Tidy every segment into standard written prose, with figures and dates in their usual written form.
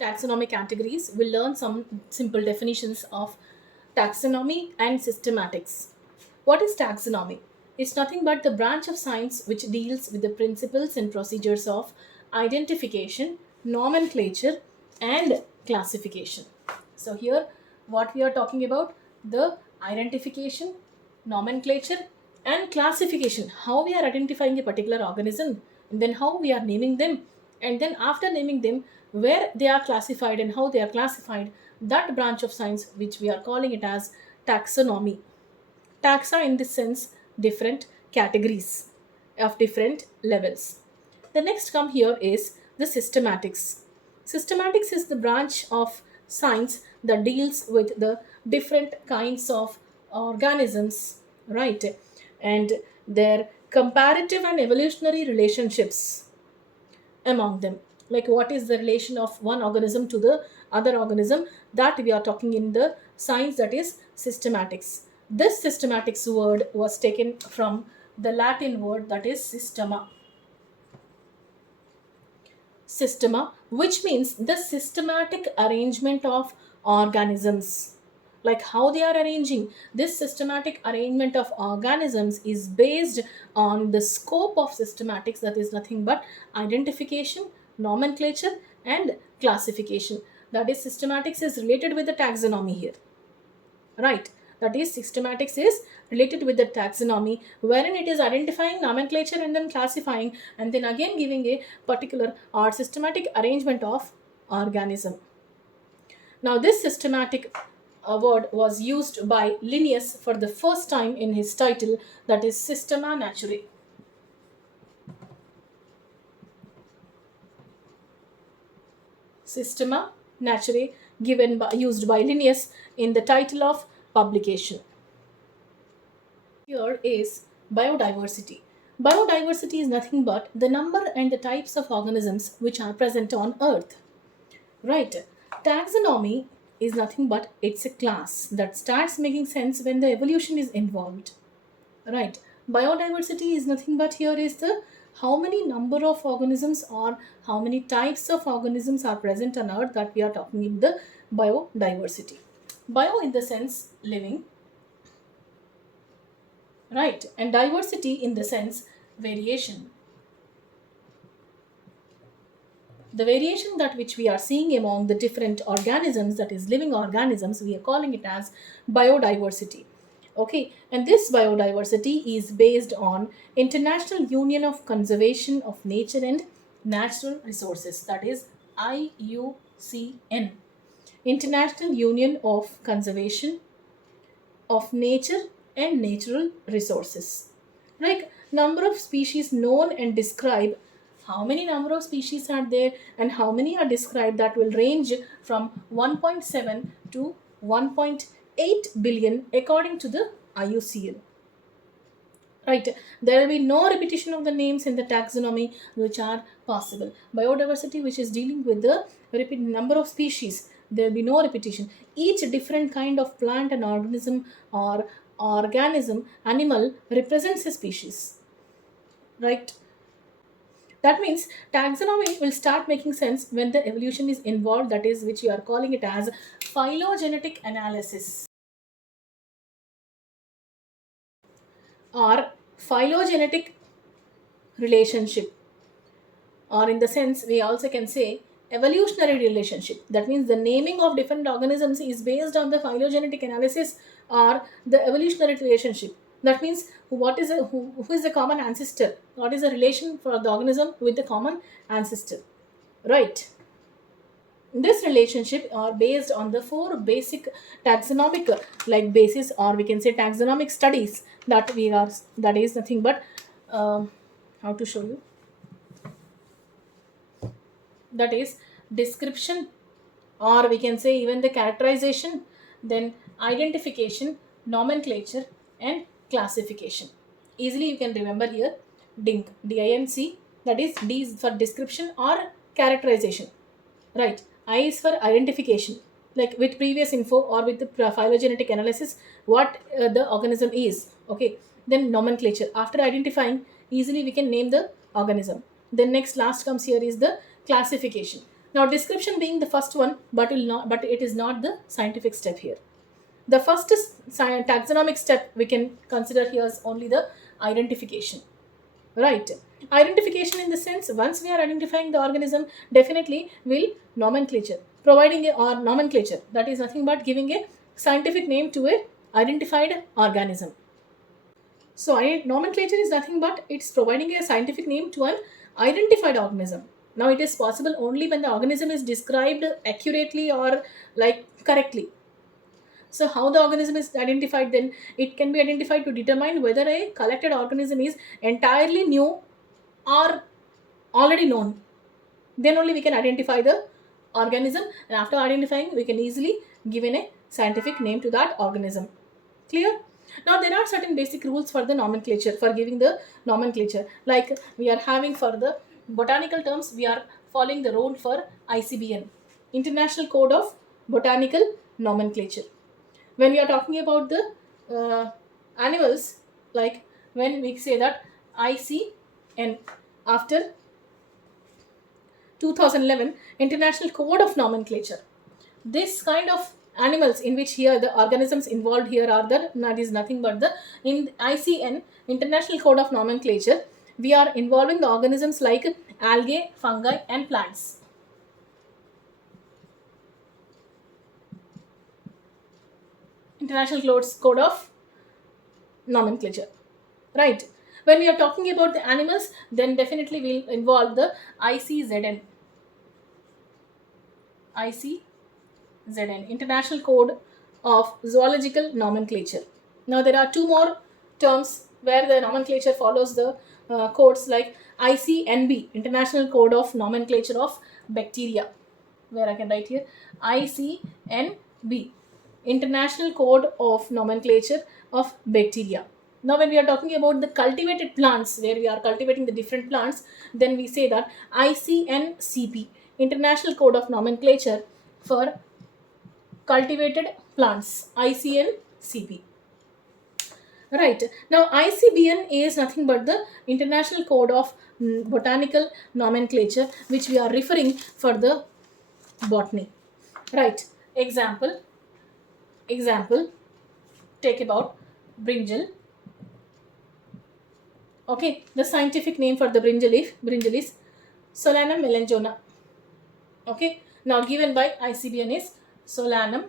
taxonomy categories, we'll learn some simple definitions of taxonomy and systematics. What is taxonomy? It's nothing but the branch of science which deals with the principles and procedures of identification, nomenclature, and classification. So, here what we are talking about, the identification, nomenclature, and classification. How we are identifying a particular organism, and then how we are naming them, and then after naming them, where they are classified and how they are classified, that branch of science which we are calling it as taxonomy. Taxa in this sense, different categories of different levels. The next come here is the systematics. Systematics is the branch of science that deals with the different kinds of organisms, right? And their comparative and evolutionary relationships among them. Like what is the relation of one organism to the other organism, that we are talking in the science, that is systematics. This systematics word was taken from the Latin word that is systema. Systema, which means the systematic arrangement of organisms. Like how they are arranging. This systematic arrangement of organisms is based on the scope of systematics, that is nothing but identification, nomenclature, and classification. That is, systematics is related with the taxonomy here, right? That is, systematics is related with the taxonomy, wherein it is identifying, nomenclature, and then classifying, and then again giving a particular or systematic arrangement of organism. Now this systematic word was used by Linnaeus for the first time in his title, that is Systema Naturae. Systema Naturae, used by Linnaeus in the title of publication. Here is biodiversity. Biodiversity is nothing but the number and the types of organisms which are present on Earth. Right. Taxonomy is nothing but it's a class that starts making sense when the evolution is involved. Right. Biodiversity is nothing but here is the how many number of organisms or how many types of organisms are present on Earth, that we are talking in the biodiversity. Bio in the sense living, right, and diversity in the sense variation. The variation that which we are seeing among the different organisms, that is living organisms, we are calling it as biodiversity. Okay, and this biodiversity is based on International Union of Conservation of Nature and Natural Resources, that is IUCN, International Union of Conservation of Nature and Natural Resources. Like number of species known and described, how many number of species are there and how many are described, that will range from 1.7 to 1.8 billion according to the IUCN. Right, there will be no repetition of the names in the taxonomy which are possible. Biodiversity, which is dealing with the number of species, there will be no repetition. Each different kind of plant and organism or organism, animal represents a species, right? That means taxonomy will start making sense when the evolution is involved, that is, which you are calling it as phylogenetic analysis or phylogenetic relationship, or in the sense we also can say evolutionary relationship. That means the naming of different organisms is based on the phylogenetic analysis or the evolutionary relationship. That means who is the common ancestor, what is the relation for the organism with the common ancestor, right? This relationship are based on the four basic taxonomic basis, or we can say taxonomic studies, that is nothing but how to show you, that is description, or we can say even the characterization, then identification, nomenclature, and classification. Easily you can remember here DINC, DINC, that is D is for description or characterization, right? I is for identification, like with previous info or with the phylogenetic analysis, what the organism is. Okay, then nomenclature, after identifying easily we can name the organism. Then next last comes here is the classification. Now, description being the first one, but it is not the scientific step here. The first taxonomic step we can consider here is only the identification. Right. Identification in the sense, once we are identifying the organism, definitely will nomenclature. Providing a or nomenclature, that is nothing but giving a scientific name to a identified organism. So nomenclature is nothing but it's providing a scientific name to an identified organism. Now it is possible only when the organism is described accurately or like correctly. So how the organism is identified, then it can be identified to determine whether a collected organism is entirely new or already known. Then only we can identify the organism, and after identifying we can easily give in a scientific name to that organism. Clear? Now there are certain basic rules for the nomenclature, for giving the nomenclature. Like we are having for the botanical terms, we are following the rule for ICBN, International Code of Botanical Nomenclature. When we are talking about the animals, like when we say that ICN, after 2011 International Code of Nomenclature, this kind of animals in which here the organisms involved here are the, that is nothing but the, in ICN International Code of Nomenclature, we are involving the organisms like algae, fungi and plants. International Code of Nomenclature. Right. When we are talking about the animals, then definitely we'll involve the ICZN. ICZN, International Code of Zoological Nomenclature. Now there are two more terms where the nomenclature follows the codes, like ICNB, International Code of Nomenclature of Bacteria, where I can write here ICNB, International Code of Nomenclature of Bacteria. Now when we are talking about the cultivated plants, where we are cultivating the different plants, then we say that ICNCP, International Code of Nomenclature for cultivated plants, ICNCP. Right. Now ICBN is nothing but the International Code of Botanical Nomenclature, which we are referring for the botany. Right. Example, take about brinjal. Okay, the scientific name for the brinjal is Solanum melangona. Okay, now given by ICBN is Solanum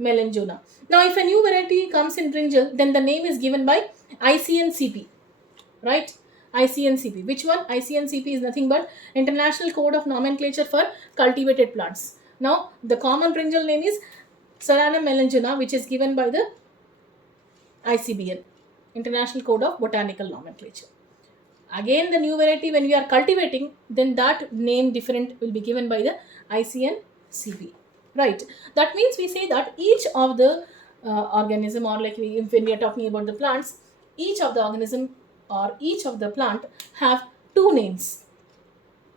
melangona. Now if a new variety comes in brinjal, then the name is given by ICNCP. Right? ICNCP. Which one? ICNCP is nothing but International Code of Nomenclature for Cultivated Plants. Now the common brinjal name is Solanum melangona, which is given by the ICBN, International Code of Botanical Nomenclature. Again, the new variety when we are cultivating, then that name different will be given by the ICNCP. Right. That means we say that each of the organism, or like when we are talking about the plants, each of the organism or each of the plant have two names.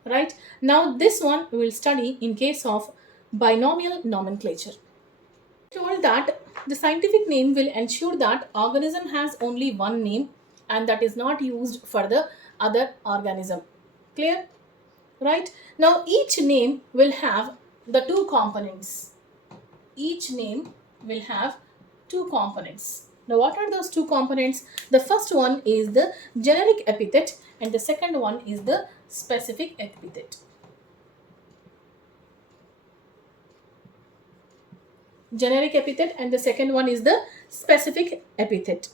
Right. Now this one we will study in case of binomial nomenclature. Told that the scientific name will ensure that organism has only one name and that is not used for the other organism. Clear? Right. Now each name will have the two components. Each name will have two components. Now what are those two components? The first one is the generic epithet and the second one is the specific epithet. Generic epithet and the second one is the specific epithet,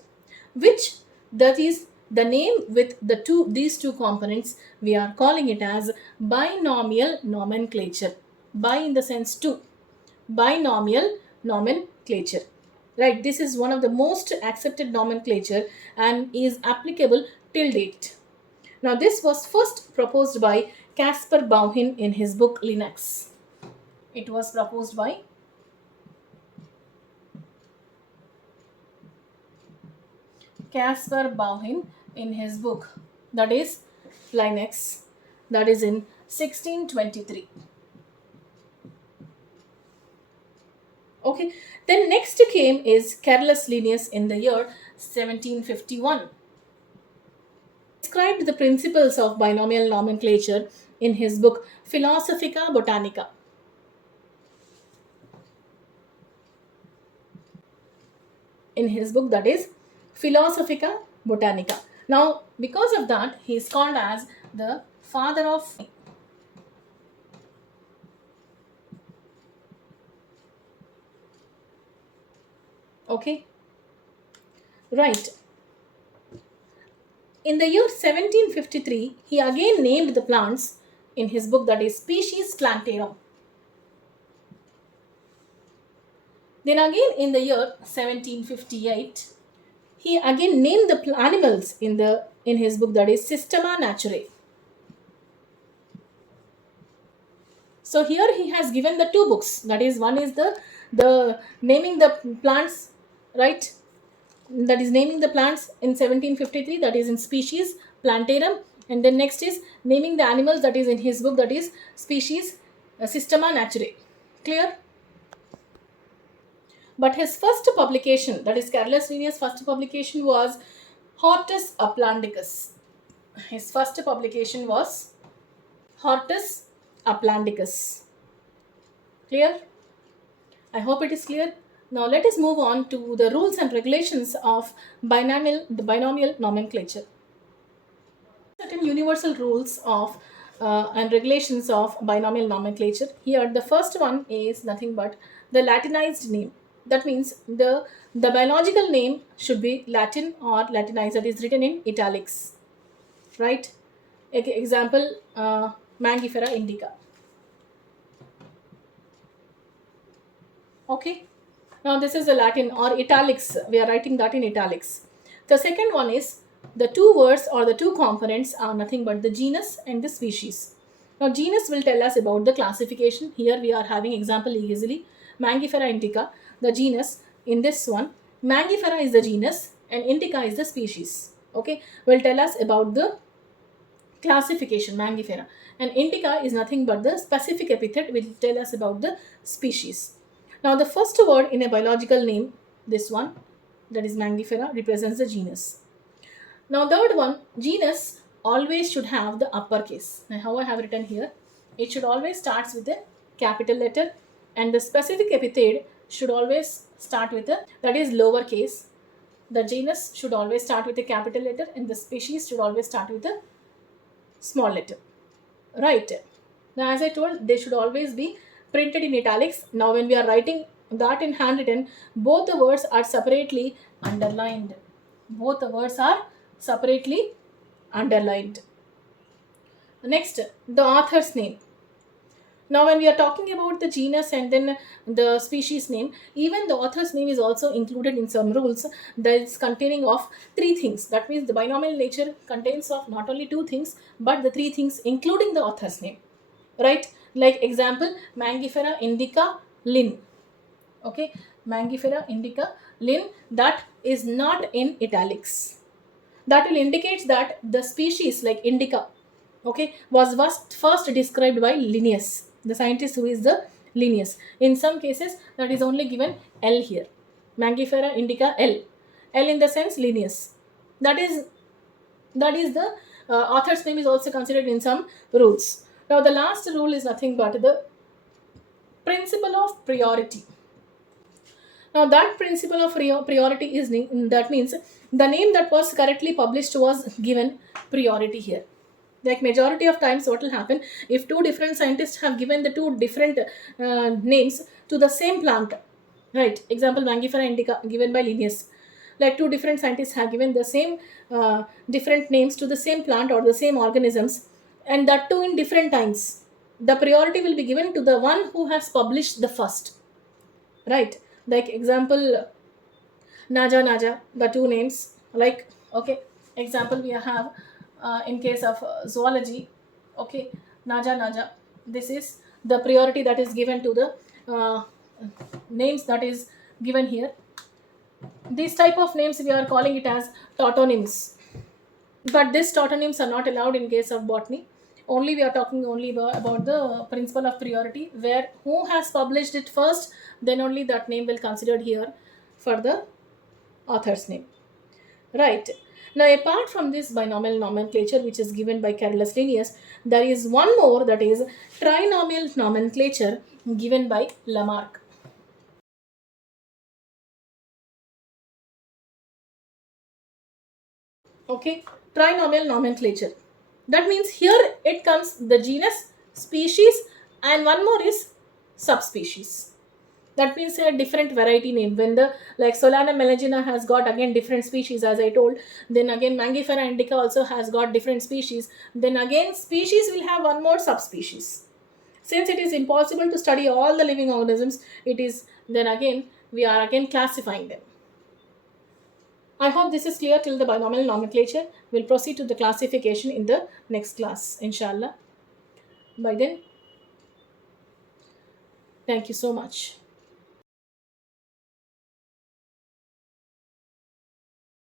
which that is the name with these two components, we are calling it as binomial nomenclature. Bi in the sense two, binomial nomenclature. Right, this is one of the most accepted nomenclature and is applicable till date. Now this was first proposed by Caspar Bauhin in his book Linux. It was proposed by Caspar Bauhin in his book, that is Linux, that is in 1623. Okay, then next came is Carolus Linnaeus in the year 1751. described the principles of binomial nomenclature in his book Philosophica Botanica. In his book, that is Philosophica Botanica. Now, because of that, he is called as the father of. Okay, right. In the year 1753, he again named the plants in his book, that is Species Plantarum. Then again in the year 1758, he again named the animals in his book, that is Systema Naturae. So here he has given the two books. That is, one is the naming the plants, right? That is naming the plants in 1753. That is in Species Plantarum, and then next is naming the animals. That is in his book. That is Species Systema Naturae. Clear? But his first publication, that is Carolus Linnaeus' first publication, was Hortus Uplandicus. His first publication was Hortus Uplandicus. Clear? I hope it is clear. Now let us move on to the rules and regulations of binomial nomenclature. Certain universal rules of and regulations of binomial nomenclature. Here the first one is nothing but the Latinized name. That means the biological name should be Latin or Latinized, that is written in italics. Right? Example, Mangifera indica. Okay. Now this is the Latin or italics. We are writing that in italics. The second one is the two words or the two components are nothing but the genus and the species. Now genus will tell us about the classification. Here we are having example easily. Mangifera indica, the genus. In this one, Mangifera is the genus and indica is the species. Okay, will tell us about the classification, Mangifera, and indica is nothing but the specific epithet, will tell us about the species. Now the first word in a biological name, this one, that is Mangifera, represents the genus. Now third one, genus always should have the uppercase. Now how I have written here, it should always starts with a capital letter, and the specific epithet should always start with a, that is lowercase. The genus should always start with a capital letter and the species should always start with a small letter. Right. Now as I told, they should always be printed in italics. Now when we are writing that in handwritten, both the words are separately underlined. Both the words are separately underlined. Next, the author's name. Now when we are talking about the genus and then the species name, even the author's name is also included in some rules that is containing of three things. That means the binomial nature contains of not only two things but the three things including the author's name. Right? Like example, Mangifera indica Linn. Okay, Mangifera indica Linn, that is not in italics. That will indicate that the species like indica, okay, was first described by Linnaeus, the scientist who is the Linnaeus. In some cases, that is only given L here. Mangifera indica L. L in the sense Linnaeus. That is the author's name is also considered in some rules. Now the last rule is nothing but the principle of priority. Now that principle of priority is that means the name that was correctly published was given priority here. Like majority of times what will happen, if two different scientists have given the two different names to the same plant, right? Example, Mangifera indica given by Linnaeus. Like two different scientists have given the same different names to the same plant or the same organisms, and that too in different times. The priority will be given to the one who has published the first, right? Like example, Naja, the two names. Like, okay, example we have in case of zoology, okay, Naja, this is the priority that is given to the names that is given here. These type of names we are calling it as tautonyms, but these tautonyms are not allowed in case of botany. Only we are talking only about the principle of priority, where who has published it first, then only that name will considered here for the author's name. Right. Now, apart from this binomial nomenclature, which is given by Carolus Linnaeus, there is one more, that is trinomial nomenclature given by Lamarck. Okay, trinomial nomenclature. That means here it comes the genus, species, and one more is subspecies. That means a different variety name. When the like Solana melagina has got again different species, as I told, then again Mangifera indica also has got different species. Then again species will have one more subspecies. Since it is impossible to study all the living organisms, it is then again we are again classifying them. I hope this is clear till the binomial nomenclature. We'll proceed to the classification in the next class, inshallah. By then, thank you so much.